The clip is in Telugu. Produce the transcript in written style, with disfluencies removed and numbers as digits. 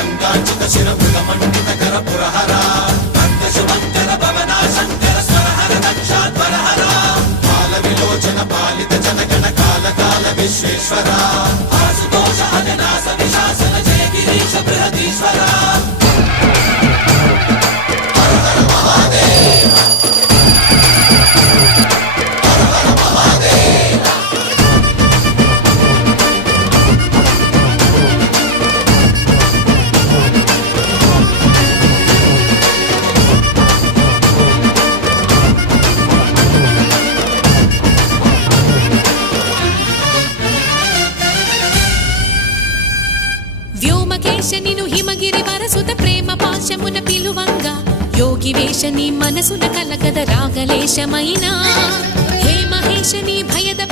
గంగాచిత శిరమృగమండిత కర పురహర భక్త శుభంకర భవనా శంకర స్వరహర దక్షాధ్వరహర కాల విలోచన పాలిత జనగణ కాల కాల విశ్వేశ్వర ఆశుతోష అజనాస విశాసన జయ గిరీశ బృహదీశ్వర హర హర మహాదేవ హర హర మహాదేవ వ్యోమకేశనిను హిమగిరి వరసుత ప్రేమ పాశమున పిలువంగా యోగి వేషని మనసున కలగద రాగలేశమైనా హే మహేశని భయద